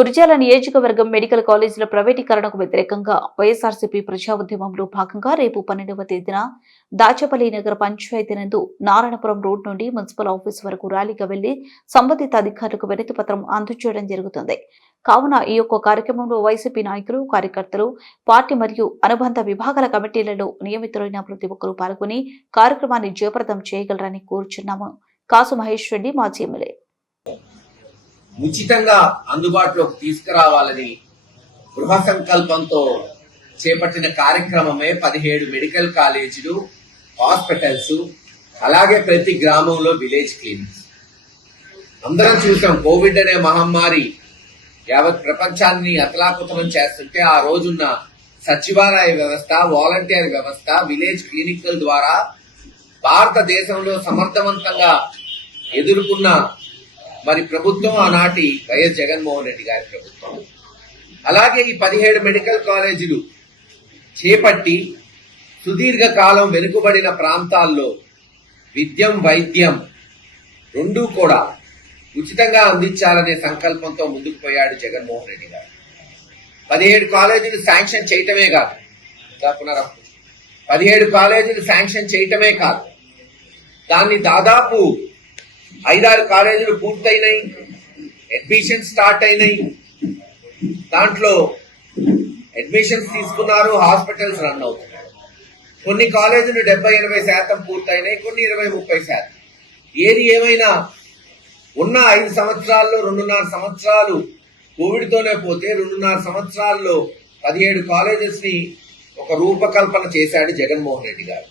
గురిజాల నియోజకవర్గం మెడికల్ కాలేజీల ప్రైవేటీకరణకు వ్యతిరేకంగా వైఎస్ఆర్సీపీ ప్రజా ఉద్యమంలో భాగంగా రేపు పన్నెండవ తేదీన దాచపల్లి నగర పంచాయతీ నందు నారాయణపురం రోడ్ నుండి మున్సిపల్ ఆఫీస్ వరకు ర్యాలీగా వెళ్ళి సంబంధిత అధికారులకు వినతి పత్రం అందజేయడం జరుగుతుంది. కావున ఈ యొక్క కార్యక్రమంలో వైసీపీ నాయకులు కార్యకర్తలు పార్టీ మరియు అనుబంధ విభాగాల కమిటీలలో నియమితులైన ప్రతి ఒక్కరూ పాల్గొని కార్యక్రమాన్ని జయప్రదం చేయగలరని కోరుచున్నాము. కాసు మహేష్ రెడ్డి మాజీ ఎమ్మెల్యే. ఉచితంగా అందుబాటులోకి తీసుకురావాలని గృహ సంకల్పంతో చేపట్టిన కార్యక్రమమే పదిహేడు మెడికల్ కాలేజీలు హాస్పిటల్స్ అలాగే ప్రతి గ్రామంలో విలేజ్ క్లినిక్స్. అందరం చూసాం కోవిడ్ అనే మహమ్మారి యావత్ ప్రపంచాన్ని అతలాకుతలం చేస్తుంటే ఆ రోజున్న సచివాలయ వ్యవస్థ వాలంటీర్ వ్యవస్థ విలేజ్ క్లినిక్ల ద్వారా భారతదేశంలో సమర్థవంతంగా ఎదుర్కొన్న మరి ప్రభుత్వం ఆనాటి వైఎస్ జగన్మోహన్ రెడ్డి గారి ప్రభుత్వం. అలాగే ఈ పదిహేడు మెడికల్ కాలేజీలు చేపట్టి సుదీర్ఘ కాలం వెనుకబడిన ప్రాంతాల్లో విద్యం వైద్యం రెండూ కూడా ఉచితంగా అందించాలనే సంకల్పంతో ముందుకు పోయాడు జగన్మోహన్ రెడ్డి గారు. పదిహేడు కాలేజీలు శాంక్షన్ చేయటమే కాదు. పునరప్పు పదిహేడు కాలేజీలు శాంక్షన్ చేయటమే కాదు. దాన్ని దాదాపు ఐదారు కాలేజీలు పూర్తయినాయి. అడ్మిషన్ స్టార్ట్ అయినాయి. దాంట్లో అడ్మిషన్స్ తీసుకున్నారు హాస్పిటల్స్ రన్ అవుతున్నాయి. కొన్ని కాలేజీలు డెబ్బై ఎనభై శాతం పూర్తయినాయి కొన్ని ఇరవై ముప్పై శాతం. ఏది ఏమైనా ఉన్న ఐదు సంవత్సరాల్లో రెండున్నర సంవత్సరాలు కోవిడ్తోనే పోతే రెండున్నర సంవత్సరాల్లో పదిహేడు కాలేజెస్ని ఒక రూపకల్పన చేశాడు జగన్మోహన్ రెడ్డి గారు.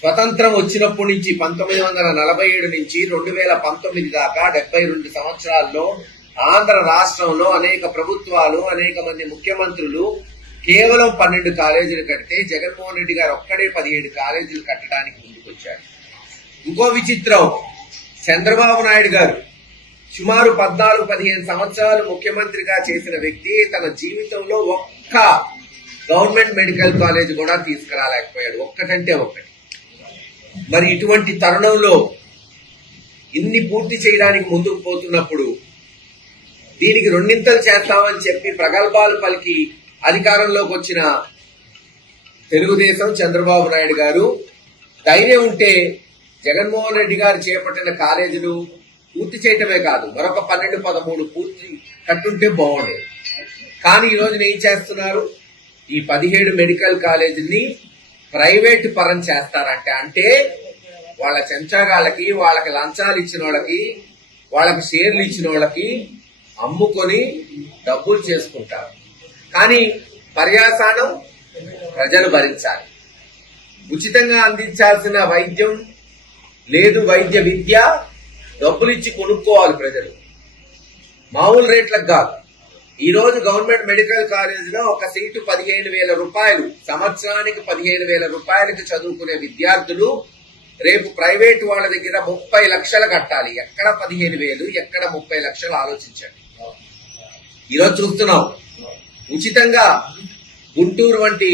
స్వతంత్రం వచ్చినప్పటి నుంచి పంతొమ్మిది వందల నలభై ఏడు నుంచి రెండు వేల పంతొమ్మిది దాకా డెబ్బై రెండు సంవత్సరాల్లో ఆంధ్ర రాష్ట్రంలో అనేక ప్రభుత్వాలు అనేక మంది ముఖ్యమంత్రులు కేవలం పన్నెండు కాలేజీలు కడితే జగన్మోహన్ రెడ్డి గారు ఒక్కడే పదిహేడు కాలేజీలు కట్టడానికి ముందుకొచ్చారు. ఇంకో విచిత్రం చంద్రబాబు నాయుడు గారు సుమారు పద్నాలుగు పదిహేను సంవత్సరాలు ముఖ్యమంత్రిగా చేసిన వ్యక్తి తన జీవితంలో ఒక్క గవర్నమెంట్ మెడికల్ కాలేజ్ కూడా తీసుకురాలేకపోయాడు. ఒక్కటంటే ఒక్కటి. మరి ఇటువంటి తరుణంలో ఇన్ని పూర్తి చేయడానికి ముందుకు పోతున్నప్పుడు దీనికి రెండింతలు చేస్తామని చెప్పి ప్రగల్భాలు పలికి అధికారంలోకి వచ్చిన తెలుగుదేశం చంద్రబాబు నాయుడు గారు ధైర్యం ఉంటే జగన్మోహన్ రెడ్డి గారు చేపట్టిన కాలేజీలు పూర్తి చేయటమే కాదు మరొక పన్నెండు పదమూడు పూర్తి కట్టుంటే బాగుండేది. కానీ ఈ రోజున ఏం చేస్తున్నారు? ఈ పదిహేడు మెడికల్ కాలేజీని ప్రైవేట్ పరం చేస్తారంటే అంటే వాళ్ళ చెంచాగాళ్ళకి వాళ్ళకి లంచాలు ఇచ్చిన వాళ్ళకి వాళ్ళకి షేర్లు ఇచ్చిన వాళ్ళకి అమ్ముకొని డబ్బులు చేసుకుంటారు. కానీ పర్యాసానం ప్రజలు భరించాలి. ఉచితంగా అందించాల్సిన వైద్యం లేదు వైద్య విద్య డబ్బులు ఇచ్చి కొనుక్కోవాలి ప్రజలు. మామూలు రేట్లకు కాదు. ఈ రోజు గవర్నమెంట్ మెడికల్ కాలేజీలో ఒక సీటు పదిహేను వేల రూపాయలు సంవత్సరానికి పదిహేను వేల రూపాయలకి చదువుకునే విద్యార్థులు రేపు ప్రైవేట్ వాళ్ళ దగ్గర ముప్పై లక్షలు కట్టాలి. ఎక్కడ పదిహేను వేలు ఎక్కడ ముప్పై లక్షలు ఆలోచించండి. ఈరోజు చూస్తున్నాం. ఉచితంగా గుంటూరు వంటి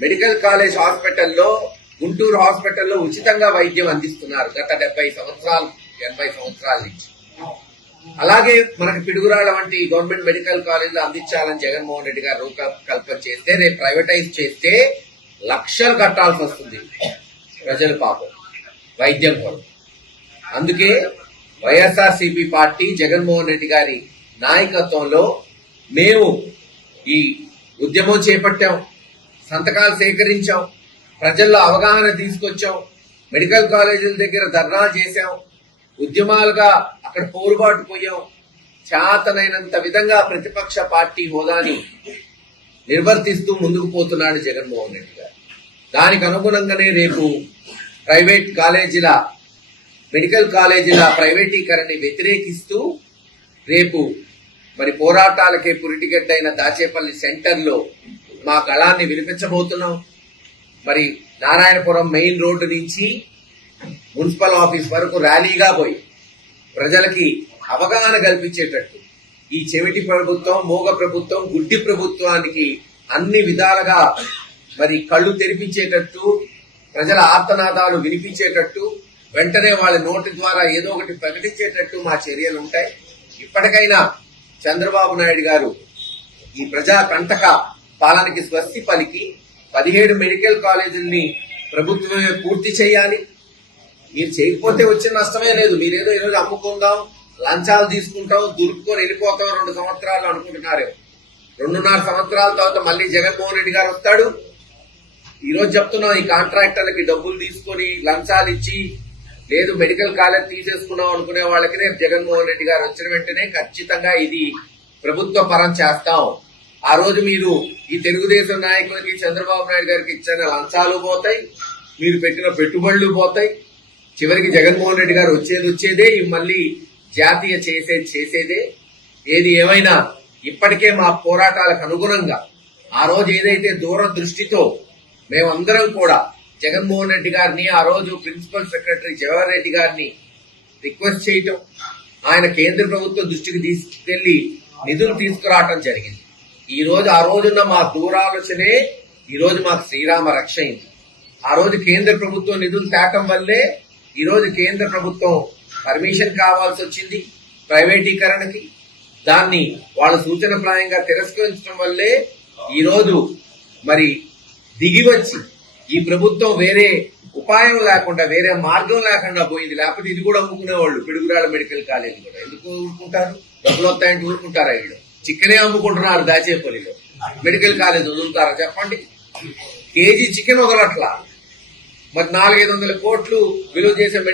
మెడికల్ కాలేజ్ హాస్పిటల్లో గుంటూరు హాస్పిటల్లో ఉచితంగా వైద్యం అందిస్తున్నారు గత డెబ్బై సంవత్సరాలు ఎనభై సంవత్సరాల నుంచి. అలాగే మనకి పిడుగురాళ్ళ వంటి గవర్నమెంట్ మెడికల్ కాలేజీలో అందించాలని జగన్మోహన్ రెడ్డి గారు రూపకల్పన చేస్తే రేపు ప్రైవేటైజ్ చేస్తే లక్షలు కట్టాల్సి వస్తుంది ప్రజలు పాపం. వైద్యం కొరకు అందుకే వైఎస్ఆర్సీపీ పార్టీ జగన్మోహన్ రెడ్డి గారి నాయకత్వంలో మేము ఈ ఉద్యమం చేపట్టాం సంతకాలు సేకరించాం ప్రజల్లో అవగాహన తీసుకొచ్చాం మెడికల్ కాలేజీల దగ్గర ధర్నాలు చేశాం ఉద్యమాలుగా అక్కడ పోరుబాటు పోయాం చేతనైనంత విధంగా ప్రతిపక్ష పార్టీ హోదాని నిర్వర్తిస్తూ ముందుకు పోతున్నాడు జగన్మోహన్ రెడ్డి గారు. దానికి అనుగుణంగానే రేపు ప్రైవేట్ కాలేజీల మెడికల్ కాలేజీల ప్రైవేటీకరణని వ్యతిరేకిస్తూ రేపు మరి పోరాటాలకే పురిటిగడ్డైన దాచేపల్లి సెంటర్లో మా గళాన్ని వినిపించబోతున్నాం. మరి నారాయణపురం మెయిన్ రోడ్డు నుంచి మున్సిపల్ ఆఫీస్ వరకు ర్యాలీగా పోయి ప్రజలకి అవగాహన కల్పించేటట్టు ఈ చెవిటి ప్రభుత్వం మోగ ప్రభుత్వం గుడ్డి ప్రభుత్వానికి అన్ని విధాలుగా మరి కళ్ళు తెరిపించేటట్టు ప్రజల ఆర్తనాదాలు వినిపించేటట్టు వెంటనే వాళ్ళ నోటి ద్వారా ఏదో ఒకటి ప్రకటించేటట్టు మా చర్యలు ఉంటాయి. ఇప్పటికైనా చంద్రబాబు నాయుడు గారు ఈ ప్రజా కంటక పాలనకి స్వస్తి పలికి పదిహేడు మెడికల్ కాలేజీల్ని ప్రభుత్వమే పూర్తి చేయాలి. మీరు చేయకపోతే వచ్చిన నష్టమే లేదు. మీరేదో ఈరోజు అమ్ముకుందాం లంచాలు తీసుకుంటాం దురుపుకొని వెళ్ళిపోతాం రెండు సంవత్సరాలు అనుకుంటున్నారు. రెండున్నర సంవత్సరాల తర్వాత మళ్ళీ జగన్మోహన్ రెడ్డి గారు వస్తాడు. ఈరోజు చెప్తున్నాం ఈ కాంట్రాక్టర్లకి డబ్బులు తీసుకొని లంచాలు ఇచ్చి లేదు మెడికల్ కాలేజ్ తీసేసుకున్నాం అనుకునే వాళ్ళకి రేపు జగన్మోహన్ రెడ్డి గారు వచ్చిన వెంటనే ఖచ్చితంగా ఇది ప్రభుత్వ పరం చేస్తాం. ఆ రోజు మీరు ఈ తెలుగుదేశం నాయకులకి చంద్రబాబు నాయుడు గారికి ఇచ్చిన లంచాలు పోతాయి మీరు పెట్టిన పెట్టుబడులు పోతాయి. చివరికి జగన్మోహన్ రెడ్డి గారు వచ్చేది వచ్చేదే మళ్ళీ జాతీయ చేసేది చేసేదే. ఏది ఏమైనా ఇప్పటికే మా పోరాటాలకు అనుగుణంగా ఆ రోజు ఏదైతే దూరదృష్టితో మేమందరం కూడా జగన్మోహన్ రెడ్డి గారిని ఆ రోజు ప్రిన్సిపల్ సెక్రటరీ జవహర్ రెడ్డి గారిని రిక్వెస్ట్ చేయటం ఆయన కేంద్ర ప్రభుత్వం దృష్టికి తీసుకెళ్ళి నిధులు తీసుకురావటం జరిగింది. ఈ రోజు ఆ రోజున్న మా దూరాలోచనే ఈ రోజు మాకు శ్రీరామ రక్ష అయింది. ఆ రోజు కేంద్ర ప్రభుత్వం నిధులు తేటం వల్లే ఈరోజు కేంద్ర ప్రభుత్వం పర్మిషన్ కావాల్సి వచ్చింది ప్రైవేటీకరణకి. దాన్ని వాళ్ళ సూచన ప్రాయంగా తిరస్కరించడం వల్లే ఈరోజు మరి దిగివచ్చి ఈ ప్రభుత్వం వేరే ఉపాయం లేకుండా వేరే మార్గం లేకుండా పోయింది. లేకపోతే ఇది కూడా అమ్ముకునేవాళ్ళు పిడుగురాళ్ళ మెడికల్ కాలేజ్ కూడా. ఎందుకు ఊరుకుంటారు? డబ్బులు వస్తాయంటే ఊరుకుంటారా వీళ్ళు? చికెనే అమ్ముకుంటున్నారు దాచేపల్లిలో. మెడికల్ కాలేజ్ వదులుతారా చెప్పండి? కేజీ చికెన్ వదలట్లా మరి నాలుగైదు వందల కోట్లు విలువ చేసే మెడికల్